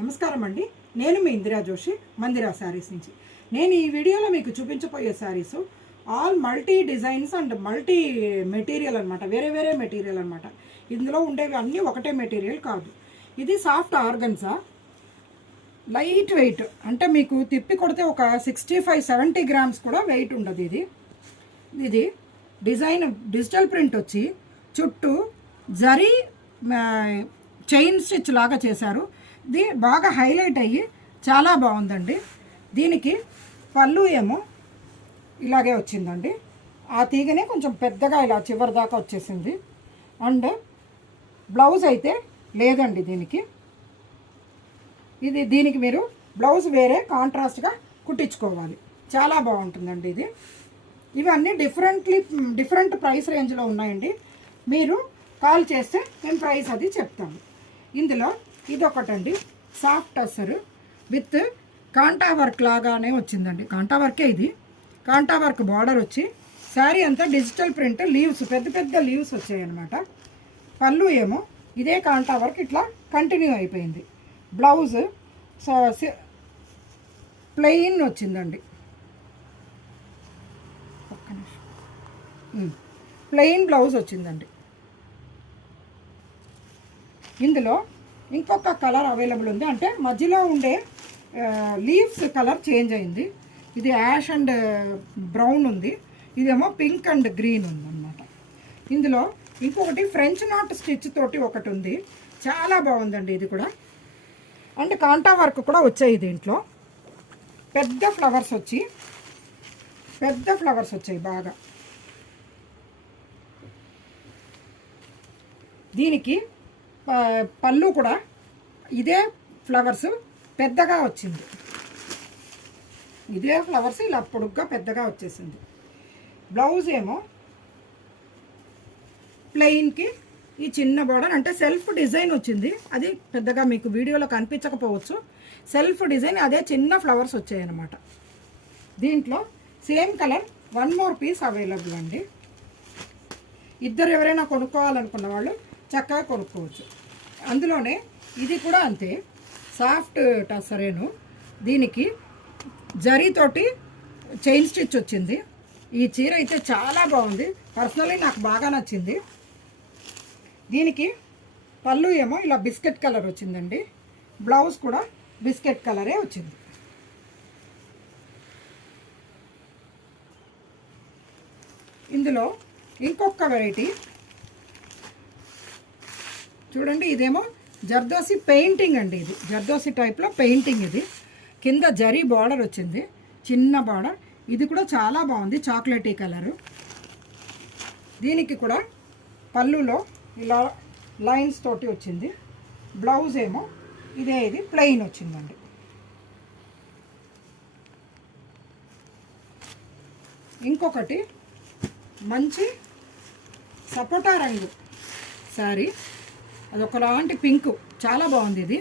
నమస్కారం అండి. నేను మీ ఇందిరా జోషి, మందిరా శారీస్ నుంచి. నేను ఈ వీడియోలో మీకు చూపించబోయే saris all multi designs and multi material అనమాట. వేరే వేరే మెటీరియల్ అనమాట. ఇందులో ఉండేవి అన్నీ ఒకటే మెటీరియల్ కాదు. ఇది సాఫ్ట్ ఆర్గన్సా, లైట్ వెయిట్, అంటే మీకు తిప్పి కొడితే ఒక 65-70 గ్రామ్స్ కూడా వెయిట్ ఉండదు. ఇది డిజైన్ డిజిటల్ ప్రింట్ వచ్చి చుట్టూ జరీ చైన్ స్టిచ్ లాగా చేశారు. ఇది బాగా హైలైట్ అయ్యి చాలా బాగుందండి. దీనికి పళ్ళు ఏమో ఇలాగే వచ్చిందండి. ఆ తీగనే కొంచెం పెద్దగా ఇలా చివరి దాకా వచ్చేసింది. అండ్ బ్లౌజ్ అయితే లేదండి దీనికి మీరు బ్లౌజ్ వేరే కాంట్రాస్ట్గా కుట్టించుకోవాలి. చాలా బాగుంటుందండి ఇవన్నీ డిఫరెంట్ ప్రైస్ రేంజ్లో ఉన్నాయండి. మీరు కాల్ చేస్తే మేము ప్రైస్ అది చెప్తాము. ఇందులో ఇదొకటండి, సాఫ్ట్ టస్సర్ విత్ కాంటా వర్క్ లాగానే వచ్చిందండి. కాంటా వర్కే ఇది. కాంటా వర్క్ బార్డర్ వచ్చి శారీ అంతా డిజిటల్ ప్రింట్, లీవ్స్ పెద్ద పెద్ద లీవ్స్ వచ్చాయి అన్నమాట. పళ్ళు ఏమో ఇదే కాంటా వర్క్ ఇట్లా కంటిన్యూ అయిపోయింది. బ్లౌజ్ ప్లెయిన్ వచ్చిందండి. ప్లెయిన్ బ్లౌజ్ వచ్చిందండి. ఇందులో ఇంకొక కలర్ అవైలబుల్ ఉంది, అంటే మధ్యలో ఉండే లీవ్స్ కలర్ చేంజ్ అయింది. ఇది యాష్ అండ్ బ్రౌన్ ఉంది, ఇదేమో పింక్ అండ్ గ్రీన్ ఉంది అన్నమాట. ఇందులో ఇంకొకటి ఫ్రెంచ్ నాట్ స్టిచ్ తోటి ఒకటి ఉంది, చాలా బాగుందండి ఇది కూడా. అండ్ కాంటా వర్క్ కూడా వచ్చాయి దీంట్లో. పెద్ద ఫ్లవర్స్ వచ్చాయి బాగా. దీనికి పళ్ళు కూడా ఇదే ఫ్లవర్స్ పెద్దగా వచ్చింది. ఇదే ఫ్లవర్స్ ఇలా పొడుగ్గా పెద్దగా వచ్చేసింది. బ్లౌజ్ ఏమో ప్లెయిన్కి ఈ చిన్న బోర్డర్, అంటే సెల్ఫ్ డిజైన్ వచ్చింది. అది పెద్దగా మీకు వీడియోలో కనిపించకపోవచ్చు. సెల్ఫ్ డిజైన్, అదే చిన్న ఫ్లవర్స్ వచ్చాయి అన్నమాట. దీంట్లో same colour 1 more piece available అండి. ఇద్దరు ఎవరైనా కొనుక్కోవాలనుకున్న వాళ్ళు చక్కగా కొనుక్కోవచ్చు. అందులోనే ఇది కూడా అంతే, సాఫ్ట్ టసరేను. దీనికి జరీతోటి చైన్ స్టిచ్ వచ్చింది. ఈ చీర అయితే చాలా బాగుంది, పర్సనలీ నాకు బాగా నచ్చింది. దీనికి పళ్ళు ఏమో ఇలా బిస్కెట్ కలర్ వచ్చిందండి. బ్లౌజ్ కూడా బిస్కెట్ కలరే వచ్చింది. ఇందులో ఇంకొక వెరైటీ చూడండి, ఇదేమో జర్దోసి పెయింటింగ్ అండి. ఇది జర్దోసి టైప్లో పెయింటింగ్. ఇది కింద జరీ బార్డర్ వచ్చింది, చిన్న బార్డర్. ఇది కూడా చాలా బాగుంది, చాక్లెటీ కలరు. దీనికి కూడా పళ్ళులో ఇలా లైన్స్ తోటి వచ్చింది. బ్లౌజ్ ఏమో ఇది ప్లెయిన్ వచ్చిందండి. ఇంకొకటి మంచి సపోటా రంగు శారీ, అదొకలాంటి పింక్, చాలా బాగుంది. ఇది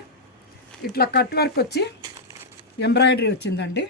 ఇట్లా కట్ వర్క్ వచ్చి ఎంబ్రాయిడరీ వచ్చిందండి.